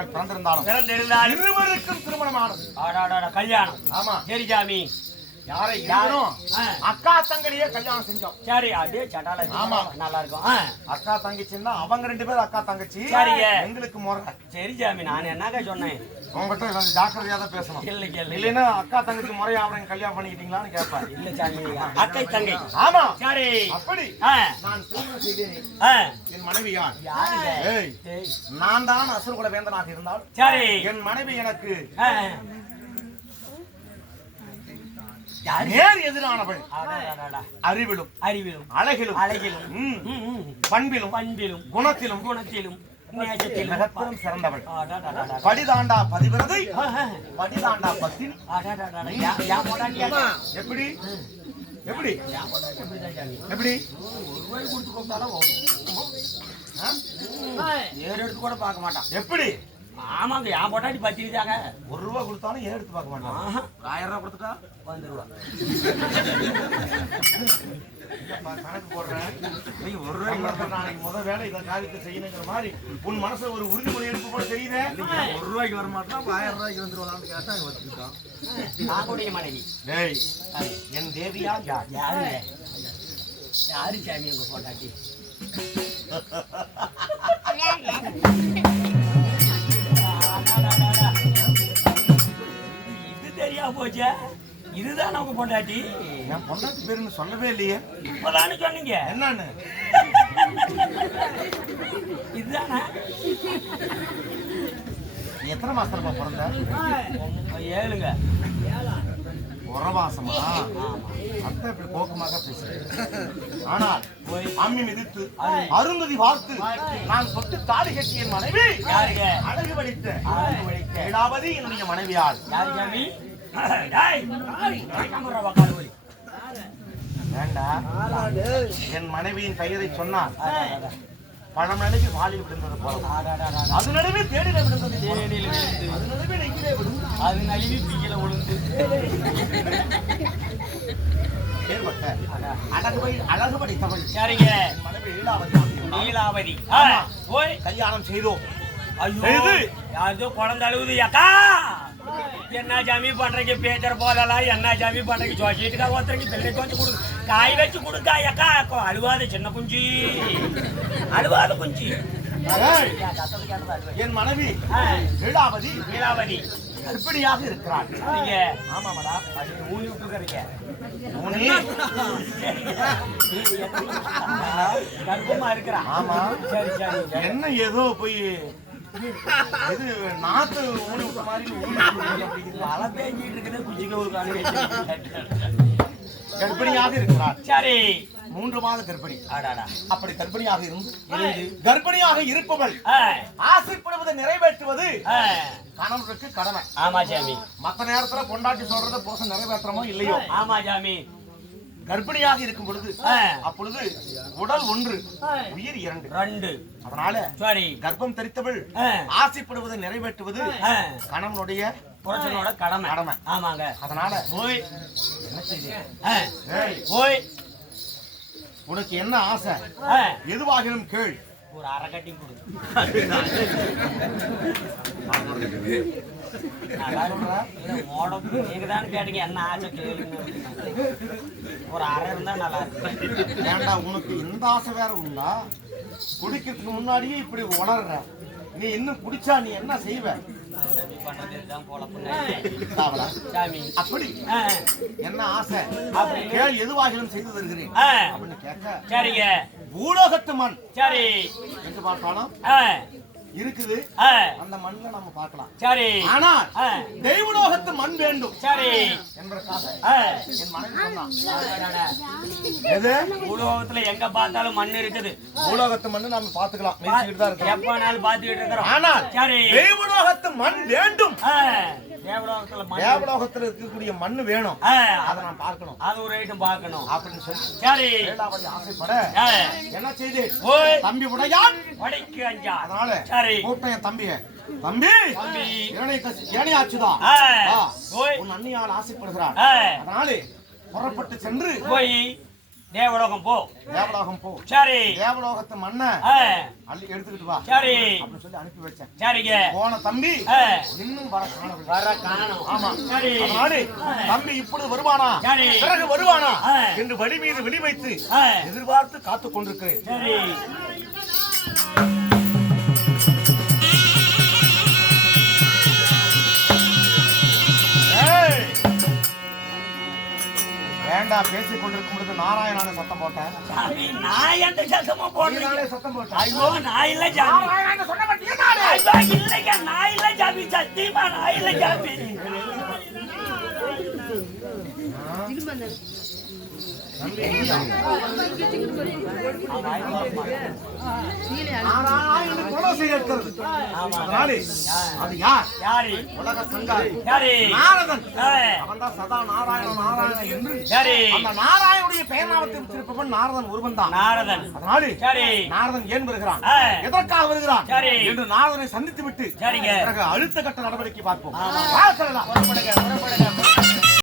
மக்கள் பிறந்திருந்தாலும் இருவருக்கும் திருமணம் ஆனது. கல்யாணம். ஆமா. சரி சாமி. யாரை யாரும் அக்கா தங்களையே கல்யாணம் செஞ்சோம். சரி, அதே சட்டால. ஆமா, நல்லா இருக்கும். அக்கா தங்கச்சின்னா அவங்க 2 பேரும் அக்கா தங்கச்சி. சரிங்க. எங்களுக்கு முறை. சரி சாமி, நான் என்னங்க சொன்னேன்? உங்ககிட்ட கொஞ்சம் ஜாக்கிரதையா தான் பேசணும். இல்லைன்னா அக்கா தங்கச்சி முறையா அவனை கல்யாணம் பண்ணிக்கிட்டீங்களான்னு கேட்பாரு. இல்ல சாமி, அக்கை தங்கை. ஆமா. சரி, அப்படி நான் திருமணம் செய்தேன். என் மனைவி யார்? நான் தான் அசுரகுல வேந்தனாக இருந்தால் சரி, என் மனைவி எனக்கு நேர் எதிரானவள். அறிவிலும் அழகிலும் பண்பிலும் குணத்திலும் நேசத்திலும் சிறந்தவள். படிதாண்டா பதிவிரதை படிதாண்டா பத்தின். எப்படி எப்படி எப்படி எடுத்து கூட பார்க்க மாட்டான். எப்படி? ஆமாங்க, என் பொட்டாட்டி பத்திரிக்காங்க. 1 ரூபா கொடுத்தாலும் எடுத்து பார்க்க மாட்டான். 1000 ரூபா கொடுத்துட்டா வந்துருவா. கணக்கு போடுறேன். நீ 1 ரூபாய்க்கு நாளைக்கு முதல் வேலை இதை காரியத்தை செய்யணுங்கிற மாதிரி உன் மனசுல ஒரு உறுதிமொழி எடுப்பு கூட தெரியுதே. 1 ரூபாய்க்கு வர மாட்டான், 1000 ரூபாய்க்கு வந்துருவான்னு கேட்டா வச்சுக்கிட்டான். நானுடைய மனைவி. டேய், என் தேவியா யாரு? யாரு சாமி உங்க பொட்டாட்டி? இது தெரியாம போச்சா? இதுதான் உங்க பொண்டாட்டி. என் பொண்டாட்டி பேருன்னு சொல்லவே இல்லையே. இப்பதானே சொன்னீங்க. என்னன்னு? இதுதானே. எத்தனை மாசமா பிறந்த? 7ங்க. 1 மாசமா? அத்தை இப்படி கோபமாக பேசுறேன். ஆனால் அம்மி மிதித்து அருந்ததி பார்த்து நான் சொட்டு தாலி கட்டிய மனைவி அழகு படித்த ஏடாவதி என்னுடைய மனைவியார். வேண்டாம், என் மனைவியின் பெயரை சொன்னார் பழம் நடுவி வாலில் விழுந்தது போல அது நடுவே தேடில விழுந்தது. அது நடுவே நெஞ்சிலே விழுந்து அது நழுவி தீயில விழுந்து அழகு படித்தவள். சரிங்க. மனைவி நீலாவதி. போய் கல்யாணம் செய்தோம். யாரோ குழந்தை அழுகுது. அக்கா என்ன ஜாமி பண்றீங்க? பேச்சர் போதலாம் என்ன ஜாமி பண்றீங்க? சோசிட்டுக்காக ஒருத்தருக்கு பிள்ளை கொஞ்சம் கொடு, காய் வச்சு கொடுக்கா. அக்கா அழுவாத சின்ன குஞ்சி, அழுவாத குஞ்சி. என் மனைவி நீலாவதி நீலாவதி கர்ப்பிணியாக இருக்கிறாள். நீங்க ஆமா மேடா, ஊனி விட்டுருக்கீங்க. கர்ப்பமா இருக்கிறான். ஆமா. சரி சரி. என்ன ஏதோ போய் இது நாத்து ஊனி விட்ட மாதிரி மழை பேஞ்சிட்டு இருக்குது. குச்சிக்க ஒரு கர்ப்பிணியாக இருக்கிறார். சரி, 3 மாத கர்ப்பிணி. அப்படி கர்ப்பிணியாக இருந்து கர்ப்பிணியாக இருப்பவள் ஆசைப்படுவதை நிறைவேற்றுவது கணவனுக்கு கடமை. ஆமா சாமி. மத்த நேரத்துல பொண்டாட்டி சொல்றத புருஷன் நிறைவேற்றமோ இல்லையோ. ஆமா சாமி. கர்ப்பிணியாக இருக்கும் பொழுது அப்பொழுது உடல் 1 உயிர் 2. அதனால சரி, கர்ப்பம் தரித்தவள் ஆசைப்படுவதை நிறைவேற்றுவது கணவனுடைய புருஷனோட கடமை. ஆமாங்க. அதனால போய் என்ன செய்ய? போய் உனக்கு என்ன ஆசை எதுவாகிலும் கேள். ஒரு அரைக்கட்டி கொடு. நீங்க தானே கேட்டீங்க என்ன ஆசை கேளுங்க. ஒரு அரை இருந்தா நல்லா இருக்கு. ஏண்டா உனக்கு இந்த ஆசை வேற உண்டா? குடிக்கிறதுக்கு முன்னாடியே இப்படி உளர்ற நீ. இன்னும் குடிச்சா நீ என்ன செய்வ? அப்படி என்ன ஆசை கேள், எதுவாகிலும் செய்து தருகிறேன் அப்படின்னு கேட்க. சரிங்க. பூலோகத்து மண் சரி எங்க பார்த்தாலும் இருக்குது. அந்த மண்ணை நம்ம பார்க்கலாம். சரி. ஆனா தெய்வலோகத்து மண் வேண்டும். சரி என்பதற்காக என் மனைவி சொன்னான். எது? பூலோகத்துல எங்க பார்த்தாலும் மண் இருக்குது. பூலோகத்து மண்ணு நம்ம பாத்துக்கலாம். எப்பனாலும் பாத்துக்கிட்டு இருக்கிறோம். ஆனால் சரி, தெய்வலோகத்து மண் வேண்டும். தேவலோகத்துல இருக்கக்கூடிய மண்ணு வேணும். அதை நான் பார்க்கணும். அது ஒரு ஐட்டம் பார்க்கணும் அப்படின்னு சொல்லி சரி ஆசைப்பட என்ன செய்து தம்பி உடையான் உடைக்கு அஞ்சா. அதனால சரி கூப்பிட்ட என் தம்பிய, தம்பி ஏனையாச்சுதான் உன் அண்ணியால் ஆசைப்படுகிறார். அதனாலே புறப்பட்டு சென்று போய் தேவலோகம் போ. தேவலோகம் போ. சரி. தேவலோகத்து மண்ண அள்ளி எடுத்துக்கிட்டு வா. சரி அப்படின்னு சொல்லி அனுப்பி வச்சேன். சரிங்க. போன தம்பி இன்னும் வர காணோம். ஆமா. சரி. அதனால தம்பி இப்பொழுது வருவானா, சரி, பிறகு வருவானா என்று வழி மீது விழி வைத்து எதிர்பார்த்து காத்துக் கொண்டிருக்கிறேன். சரி. ஏண்டா பேசிக் கொண்டிருக்கும் பொழுது நாராயணான சத்தம் போட்டேன். நான் எந்த சத்தமா போடுறேன்? சத்தம் போட்டேன். ஐயோ நான் இல்ல ஜாமி. ஐயோ இல்லைங்க, நான் இல்ல ஜாமி. சத்தியமா நான் இல்ல ஜாமி. உலக சங்காரி நாரதன். அவன்தான் சதா நாராயண நாராயண என்று அந்த நாராயணனுடைய பெயர் நாமத்தை உச்சரிப்பவன் நாரதன் ஒருவன் தான். நாரதன். அதனால நாரதன் ஏன் வருகிறான், எதற்காக வருகிறான் என்று நாரதனை சந்தித்து விட்டு அழுத்த கட்ட நடவடிக்கை பார்ப்போம்.